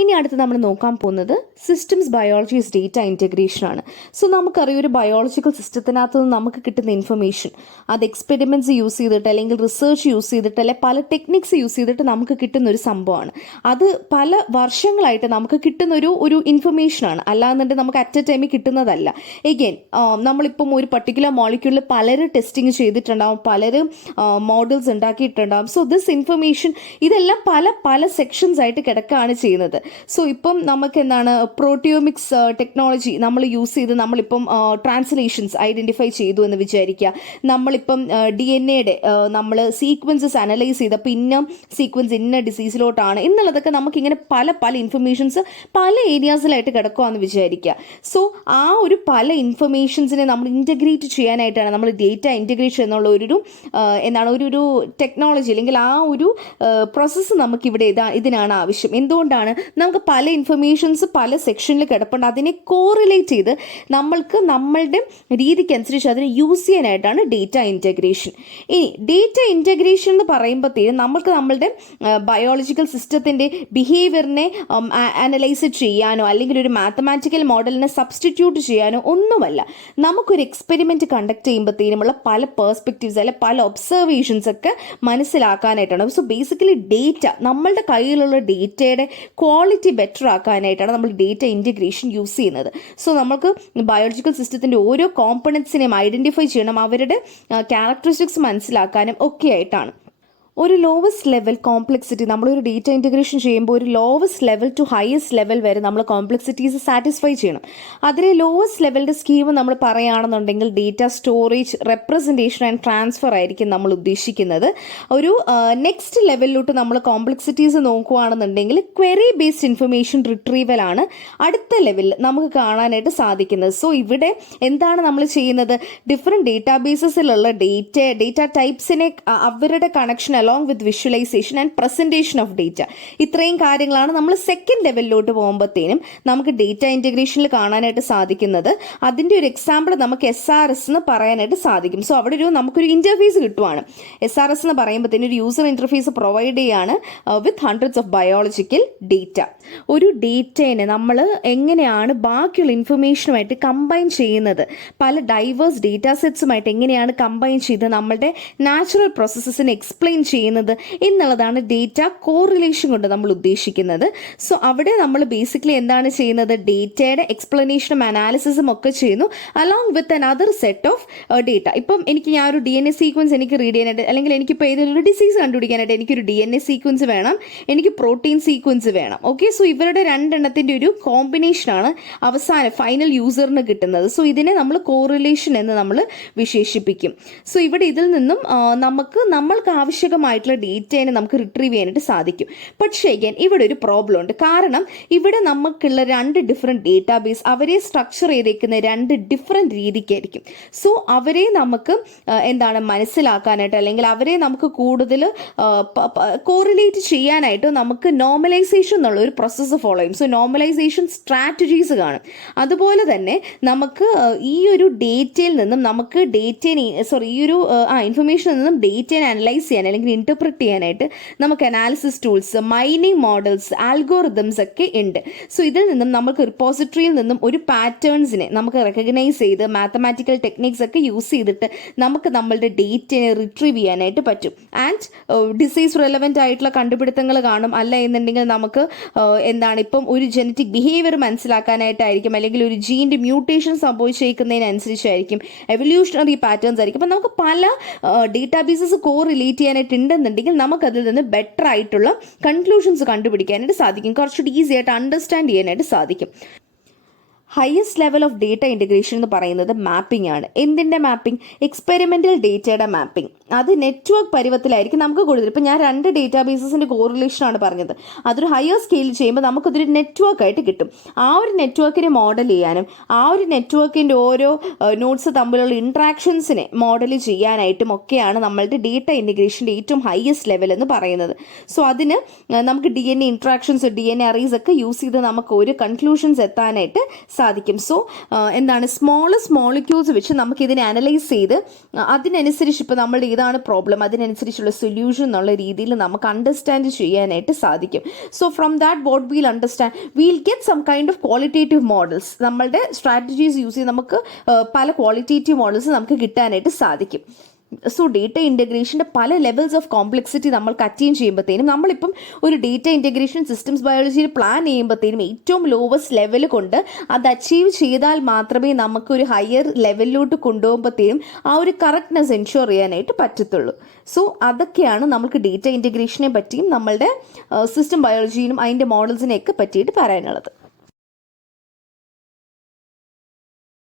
ഇനി അടുത്ത് നമ്മൾ നോക്കാൻ പോകുന്നത് സിസ്റ്റംസ് ബയോളജീസ് ഡേറ്റ ഇൻറ്റഗ്രേഷൻ ആണ്. സോ നമുക്കറിയാം, ഒരു ബയോളജിക്കൽ സിസ്റ്റത്തിനകത്ത് നിന്ന് നമുക്ക് കിട്ടുന്ന ഇൻഫർമേഷൻ അത് എക്സ്പെരിമെൻറ്റ്സ് യൂസ് ചെയ്തിട്ട് അല്ലെങ്കിൽ റിസർച്ച് യൂസ് ചെയ്തിട്ട് അല്ലെങ്കിൽ പല ടെക്നിക്സ് യൂസ് ചെയ്തിട്ട് നമുക്ക് കിട്ടുന്ന ഒരു സംഭവമാണ്. അത് പല വർഷങ്ങളായിട്ട് നമുക്ക് കിട്ടുന്ന ഒരു ഇൻഫർമേഷനാണ്, അല്ലാന്നുണ്ടെങ്കിൽ നമുക്ക് അറ്റ് എ ടൈമിൽ കിട്ടുന്നതല്ല. എഗെയിൻ നമ്മളിപ്പം ഒരു പർട്ടിക്കുലർ മോളിക്യൂളിൽ പലരും ടെസ്റ്റിങ് ചെയ്തിട്ടുണ്ടാവും, പലരും മോഡൽസ് ഉണ്ടാക്കിയിട്ടുണ്ടാവും. സോ ദിസ് ഇൻഫർമേഷൻ ഇതെല്ലാം പല സെക്ഷൻസ് ആയിട്ട് കിടക്കുകയാണ് ചെയ്യുന്നത്. സോ ഇപ്പം നമുക്ക് എന്താണ് പ്രോട്ടിയോമിക്സ് ടെക്നോളജി നമ്മൾ യൂസ് ചെയ്ത് നമ്മളിപ്പം ട്രാൻസ്ലേഷൻസ് ഐഡൻറ്റിഫൈ ചെയ്തു എന്ന് വിചാരിക്കുക. നമ്മളിപ്പം DNA നമ്മൾ സീക്വൻസസ് അനലൈസ് ചെയ്തപ്പോൾ ഇന്ന സീക്വൻസ് ഇന്ന ഡിസീസിലോട്ടാണ് എന്നുള്ളതൊക്കെ നമുക്കിങ്ങനെ പല ഇൻഫർമേഷൻസ് പല ഏരിയാസിലായിട്ട് കിടക്കുകയെന്ന് വിചാരിക്കുക. സോ ആ ഒരു പല ഇൻഫർമേഷൻസിനെ നമ്മൾ ഇൻറ്റഗ്രേറ്റ് ചെയ്യാനായിട്ടാണ് നമ്മൾ ഡേറ്റ ഇൻറ്റഗ്രേഷൻ എന്നുള്ള ഒരു ടെക്നോളജി അല്ലെങ്കിൽ ആ ഒരു പ്രോസസ്സ് നമുക്കിവിടെ ഇതിനാണ് ആവശ്യം. എന്തുകൊണ്ടാണ്? നമുക്ക് പല ഇൻഫർമേഷൻസ് പല സെക്ഷനിൽ കിടപ്പുണ്ട്, അതിനെ കോറിലേറ്റ് ചെയ്ത് നമ്മളുടെ രീതിക്കനുസരിച്ച് അതിനെ യൂസ് ചെയ്യാനായിട്ടാണ് ഡേറ്റ ഇൻറ്റഗ്രേഷൻ. ഇനി ഡേറ്റ ഇൻറ്റഗ്രേഷൻ എന്ന് പറയുമ്പോഴത്തേക്കും നമ്മളുടെ ബയോളജിക്കൽ സിസ്റ്റത്തിൻ്റെ ബിഹേവിയറിനെ അനലൈസ് ചെയ്യാനോ അല്ലെങ്കിൽ ഒരു മാത്തമാറ്റിക്കൽ മോഡലിനെ സബ്സ്റ്റിറ്റ്യൂട്ട് ചെയ്യാനോ ഒന്നുമല്ല. നമുക്കൊരു എക്സ്പെരിമെൻറ്റ് കണ്ടക്ട് ചെയ്യുമ്പോഴത്തേനുമുള്ള പല പേഴ്സ്പെക്റ്റീവ്സ് അല്ലെങ്കിൽ പല ഒബ്സർവേഷൻസ് ഒക്കെ മനസ്സിലാക്കാനായിട്ടാണ്. സോ ബേസിക്കലി ഡേറ്റ, നമ്മളുടെ കയ്യിലുള്ള ഡേറ്റയുടെ ക്വാളിറ്റി ബെറ്റർ ആക്കാനായിട്ടാണ് നമ്മൾ ഡേറ്റ ഇൻറ്റഗ്രേഷൻ യൂസ് ചെയ്യുന്നത്. സോ നമുക്ക് ബയോളജിക്കൽ സിസ്റ്റത്തിൻ്റെ ഓരോ കോമ്പണൻസിനെയും ഐഡൻറ്റിഫൈ ചെയ്യണം, അവരുടെ ക്യാരക്ടറിസ്റ്റിക്സ് മനസ്സിലാക്കാനും ഒക്കെ ആയിട്ടാണ്. ഒരു ലോവസ്റ്റ് ലെവൽ കോംപ്ലക്സിറ്റി, നമ്മളൊരു ഡേറ്റ ഇൻറ്റഗ്രേഷൻ ചെയ്യുമ്പോൾ ഒരു lowest level two highest level വരെ നമ്മൾ കോംപ്ലക്സിറ്റീസ് സാറ്റിസ്ഫൈ ചെയ്യണം. അതിലെ ലോവസ്റ്റ് ലെവലിൻ്റെ സ്കീം നമ്മൾ പറയുകയാണെന്നുണ്ടെങ്കിൽ data storage, representation and transfer ആയിരിക്കും നമ്മൾ ഉദ്ദേശിക്കുന്നത്. ഒരു നെക്സ്റ്റ് ലെവലിലോട്ട് നമ്മൾ കോംപ്ലക്സിറ്റീസ് നോക്കുകയാണെന്നുണ്ടെങ്കിൽ ക്വറി ബേസ്ഡ് ഇൻഫർമേഷൻ റിട്രീവൽ ആണ് അടുത്ത ലെവലിൽ നമുക്ക് കാണാനായിട്ട് സാധിക്കുന്നത്. സോ ഇവിടെ എന്താണ് നമ്മൾ ചെയ്യുന്നത്? ഡിഫറെൻറ്റ് ഡേറ്റാബേസസിലുള്ള ഡേറ്റ ടൈപ്സിനെ അവരുടെ connection along with visualization and presentation of data, ഇത്രയും കാര്യങ്ങളാണ് നമ്മൾ സെക്കൻഡ് ലെവലിലോട്ട് പോകുമ്പോഴത്തേനും നമുക്ക് ഡേറ്റ ഇൻറ്റഗ്രേഷനിൽ കാണാനായിട്ട് സാധിക്കുന്നത്. അതിൻ്റെ ഒരു എക്സാമ്പിൾ നമുക്ക് SRS എന്ന് പറയാനായിട്ട് സാധിക്കും. സോ അവിടെ നമുക്കൊരു ഇൻ്റർഫേസ് കിട്ടുവാണ്. SRS എന്ന് പറയുമ്പോഴത്തേനും ഒരു യൂസർ ഇൻ്റർഫേസ് പ്രൊവൈഡ് ചെയ്യാണ് വിത്ത് ഹൺഡ്രഡ്സ് ഓഫ് ബയോളജിക്കൽ ഡേറ്റ. ഒരു ഡേറ്റേനെ നമ്മൾ എങ്ങനെയാണ് ബാക്കിയുള്ള ഇൻഫർമേഷനുമായിട്ട് കമ്പൈൻ ചെയ്യുന്നത്, പല ഡൈവേഴ്സ് ഡേറ്റാ സെറ്റ്സുമായിട്ട് എങ്ങനെയാണ് കമ്പൈൻ ചെയ്ത് നമ്മളുടെ നാച്ചുറൽ പ്രോസസ്സസിനെ എക്സ്പ്ലെയിൻ ചെയ്യുന്നത് എന്നുള്ളതാണ് ഡേറ്റ കോറിലേഷൻ കൊണ്ട് നമ്മൾ ഉദ്ദേശിക്കുന്നത്. സോ അവിടെ നമ്മൾ ബേസിക്കലി എന്താണ് ചെയ്യുന്നത്? ഡേറ്റയുടെ എക്സ്പ്ലനേഷനും അനാലിസിസും ഒക്കെ ചെയ്യുന്നു along with another set of data. ഇപ്പം ഞാൻ ഒരു DNA സീക്വൻസ് എനിക്ക് റീഡ് ചെയ്യാനായിട്ട്, അല്ലെങ്കിൽ എനിക്കിപ്പോൾ ഏതൊരു ഡിസീസ് കണ്ടുപിടിക്കാനായിട്ട് എനിക്കൊരു DNA സീക്വൻസ് വേണം, എനിക്ക് പ്രോട്ടീൻ സീക്വൻസ് വേണം. ഓക്കെ, സോ ഇവരുടെ രണ്ടെണ്ണത്തിൻ്റെ ഒരു കോമ്പിനേഷനാണ് അവസാനം ഫൈനൽ യൂസറിന് കിട്ടുന്നത്. സോ ഇതിനെ നമ്മൾ കോറിലേഷൻ എന്ന് നമ്മൾ വിശേഷിപ്പിക്കും. സോ ഇവിടെ ഇതിൽ നിന്നും നമ്മൾക്ക് ആവശ്യമായിട്ടുള്ള ഡേറ്റയെ നമുക്ക് റിട്രീവ് ചെയ്യാനായിട്ട് സാധിക്കും. പക്ഷേ ഇവിടെ ഒരു പ്രോബ്ലം ഉണ്ട്. കാരണം ഇവിടെ നമുക്കുള്ള രണ്ട് ഡിഫറെൻറ്റ് ഡേറ്റാബേസ്, അവരെ സ്ട്രക്ചർ ചെയ്തേക്കുന്ന രണ്ട് ഡിഫറെൻറ്റ് രീതിക്കായിരിക്കും. സോ അവരെ നമുക്ക് മനസ്സിലാക്കാനായിട്ട് അല്ലെങ്കിൽ അവരെ നമുക്ക് കൂടുതൽ കോറിലേറ്റ് ചെയ്യാനായിട്ട് നമുക്ക് നോർമലൈസേഷൻ എന്നുള്ള ഒരു പ്രോസസ്സ് ഫോളോ ചെയ്യും. സോ നോർമലൈസേഷൻ സ്ട്രാറ്റജീസ് കാണും. അതുപോലെ തന്നെ നമുക്ക് ഈ ഒരു ഡേറ്റയിൽ നിന്നും നമുക്ക് ഇൻഫർമേഷനിൽ നിന്നും ഡേറ്റയെ അനലൈസ് ചെയ്യാൻ അല്ലെങ്കിൽ ഇന്റർപ്രറ്റ് ചെയ്യാനായിട്ട് നമുക്ക് അനാലിസിസ് ടൂൾസ്, മൈനിങ് മോഡൽസ്, ആൽഗോറിതംസ് ഒക്കെ ഉണ്ട്. സോ ഇതിൽ നിന്നും നമുക്ക് റിപ്പോസിറ്ററിയിൽ നിന്നും ഒരു പാറ്റേൺസിനെ നമുക്ക് റെക്കഗ്നൈസ് ചെയ്ത് മാത്തമാറ്റിക്കൽ ടെക്നിക്സ് ഒക്കെ യൂസ് ചെയ്തിട്ട് നമുക്ക് നമ്മളുടെ ഡേറ്റയെ റിട്രീവ് ചെയ്യാനായിട്ട് പറ്റും. ആൻഡ് ഡിസീസ് റിലവൻ്റ് ആയിട്ടുള്ള കണ്ടുപിടുത്തങ്ങൾ കാണും. അല്ല എന്നുണ്ടെങ്കിൽ നമുക്ക് ഇപ്പം ഒരു ജനറ്റിക് ബിഹേവിയർ മനസ്സിലാക്കാനായിട്ടായിരിക്കും, അല്ലെങ്കിൽ ഒരു ജീൻ്റെ മ്യൂട്ടേഷൻ സംഭവിച്ചേക്കുന്നതിനനുസരിച്ചായിരിക്കും, എവല്യൂഷണറി പാറ്റേൺസ് ആയിരിക്കും. അപ്പം നമുക്ക് പല ഡേറ്റാബേസസ് കോറിലേറ്റ് ചെയ്യാനായിട്ടുണ്ടെന്നുണ്ടെങ്കിൽ നമുക്കതിൽ നിന്ന് ബെറ്റർ ആയിട്ടുള്ള കൺക്ലൂഷൻസ് കണ്ടുപിടിക്കാനായിട്ട് സാധിക്കും, കുറച്ചുകൂടി ഈസി ആയിട്ട് അണ്ടർസ്റ്റാൻഡ് ചെയ്യാനായിട്ട് സാധിക്കും. Highest level of data integration എന്ന് പറയുന്നത് മാപ്പിംഗ് ആണ്. എന്തിൻ്റെ മാപ്പിംഗ്? എക്സ്പെരിമെൻ്റൽ ഡേറ്റയുടെ മാപ്പിംഗ്. അത് നെറ്റ്വർക്ക് പരുവത്തിലായിരിക്കും നമുക്ക് കൂടുതൽ. ഇപ്പം ഞാൻ രണ്ട് ഡേറ്റാബേസസിൻ്റെ കോറിലേഷനാണ് പറഞ്ഞത്. അതൊരു ഹയർ സ്കെയിൽ ചെയ്യുമ്പോൾ നമുക്കതൊരു നെറ്റ്വർക്കായിട്ട് കിട്ടും. ആ ഒരു നെറ്റ്വർക്കിനെ മോഡൽ ചെയ്യാനും ആ ഒരു നെറ്റ്വർക്കിൻ്റെ ഓരോ നോട്ട്സ് തമ്മിലുള്ള ഇൻട്രാക്ഷൻസിനെ മോഡൽ ചെയ്യാനായിട്ടും ഒക്കെയാണ് നമ്മളുടെ ഡേറ്റ ഇൻറ്റഗ്രേഷൻ്റെ ഏറ്റവും ഹയസ്റ്റ് ലെവൽ എന്ന് പറയുന്നത്. സോ അതിന് നമുക്ക് DNA ഇൻട്രാക്ഷൻസ്, DNA അറേസ് ഒക്കെ യൂസ് ചെയ്ത് നമുക്ക് ഒരു കൺക്ലൂഷൻസ് എത്താനായിട്ട് സാധിക്കും. സോ എന്താണ് സ്മോളസ്റ്റ് മോളിക്യൂൾസ് വെച്ച് നമുക്കിതിനെ അനലൈസ് ചെയ്ത് അതിനനുസരിച്ച് ഇപ്പോൾ നമ്മളുടെ ഏതാണ് പ്രോബ്ലം അതിനനുസരിച്ചുള്ള സൊല്യൂഷൻ എന്നുള്ള രീതിയിൽ നമുക്ക് അണ്ടർസ്റ്റാൻഡ് ചെയ്യാനായിട്ട് സാധിക്കും. So from that what we'll understand we'll get some kind of qualitative models. നമ്മളുടെ സ്ട്രാറ്റജീസ് യൂസ് ചെയ്ത് നമുക്ക് പല ക്വാളിറ്റേറ്റീവ് മോഡൽസ് നമുക്ക് കിട്ടാനായിട്ട് സാധിക്കും. സോ ഡേറ്റ ഇൻ്റഗ്രേഷൻ്റെ പല ലെവൽസ് ഓഫ് കോംപ്ലക്സിറ്റി നമ്മൾക്ക് അറ്റൈൻ ചെയ്യുമ്പോഴത്തേനും നമ്മളിപ്പം ഒരു ഡേറ്റ ഇൻ്റഗ്രേഷൻ സിസ്റ്റംസ് ബയോളജിയിൽ പ്ലാൻ ചെയ്യുമ്പോഴത്തേനും ഏറ്റവും ലോവസ്റ്റ് ലെവൽ കൊണ്ട് അത് അച്ചീവ് ചെയ്താൽ മാത്രമേ നമുക്കൊരു ഹയർ ലെവലിലോട്ട് കൊണ്ടുപോകുമ്പോഴത്തേനും ആ ഒരു കറക്റ്റ്നെസ് എൻഷുർ ചെയ്യാനായിട്ട് പറ്റത്തുള്ളൂ. സോ അതൊക്കെയാണ് നമുക്ക് ഡേറ്റ ഇൻ്റഗ്രേഷനെ പറ്റിയും നമ്മളുടെ സിസ്റ്റം ബയോളജിയിലും അതിൻ്റെ മോഡൽസിനെയൊക്കെ പറ്റിയിട്ട് പറയാനുള്ളത്.